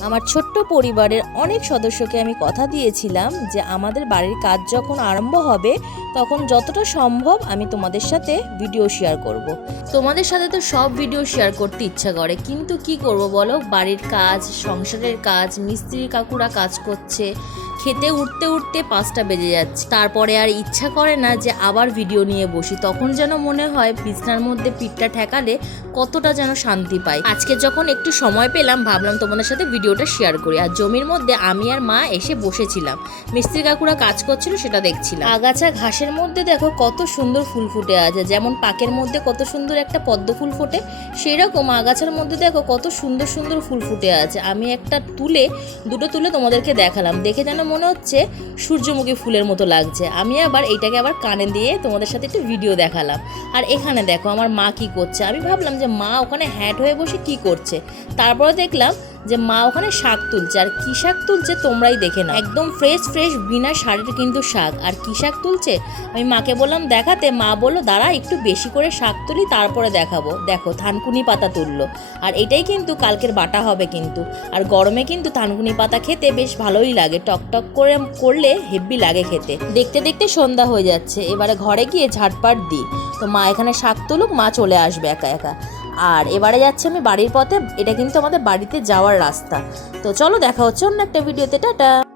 আমার ছোট্ট পরিবারের অনেক সদস্যকে আমি কথা দিয়েছিলাম যে আমাদের বাড়ির কাজ যখন আরম্ভ হবে তখন যতটা সম্ভব আমি তোমাদের সাথে ভিডিও শেয়ার করব। তোমাদের সাথে তো সব ভিডিও শেয়ার করতে ইচ্ছা করে, কিন্তু কি করব বলো? বাড়ির কাজ, সংসারের কাজ মিস্ত্রি কাকুরা কাজ করছে, খেতে উঠতে উঠতে পাঁচটা বেজে যাচ্ছে। তারপরে আর ইচ্ছা করে না যে আবার ভিডিও নিয়ে বসি। তখন যেন মনে হয় বিছনার মধ্যে পিঠটা ঠেকালে কতটা যেন শান্তি পাই। আজকে যখন একটু সময় পেলাম, ভাবলাম তোমাদের সাথে ভিডিওটা শেয়ার করি। আর জমির মধ্যে আমি আর মা এসে বসেছিলাম। মিস্ত্রি কাকুরা কাজ করছিল, সেটা দেখছিলাম। আগাছা ঘাসের মধ্যে দেখো কত সুন্দর ফুল ফুটে আছে। যেমন পাকের মধ্যে কত সুন্দর একটা পদ্ম ফুল ফোটে সেই রকম আগাছার মধ্যে দেখো কত সুন্দর সুন্দর ফুল ফুটে আছে। আমি একটা তুলে, দুটো তুলে তোমাদেরকে দেখালাম। দেখে যেন মনে হচ্ছে সূর্যমুখী ফুলের মতো লাগছে। আমি আবার এইটাকে আবার কানে দিয়ে তোমাদের সাথে একটু ভিডিও দেখালাম। আর এখানে দেখো আমার মা কি করছে। আমি ভাবলাম যে মা ওখানে হ্যাট হয়ে বসে কি করছে? তারপরে দেখলাম যে মা ওখানে শাক তুলছে, আর কি শাক তুলছে তোমরাই দেখে নাও। একদম ফ্রেশ ফ্রেশ বিনা শাড়ির কিন্তু শাক। আর কি শাক তুলছে? আমি মাকে বললাম, দেখাতে। মা বলল, দাঁড়া, একটু বেশি করে শাক তুলি, তারপরে দেখাবো। দেখো, থানকুনি পাতা তুললো। আর এটাই কিন্তু কালকের বাটা হবে কিন্তু। আর গরমে কিন্তু থানকুনি পাতা খেতে বেশ ভালোই লাগে। টক টক করে করলে হেব্বি লাগে খেতে। দেখতে দেখতে সন্ধ্যা হয়ে যাচ্ছে। এবারে ঘরে গিয়ে ঝাটপাট দিই। তো মা এখানে শাক তুলুক, মা চলে আসবে একা একা। আর এবারে যাচ্ছে আমি বাড়ির পথে, এটা কিন্তু আমাদের বাড়িতে যাওয়ার রাস্তা। তো চলো দেখা হচ্ছে অন্য একটা ভিডিওতে, টাটা!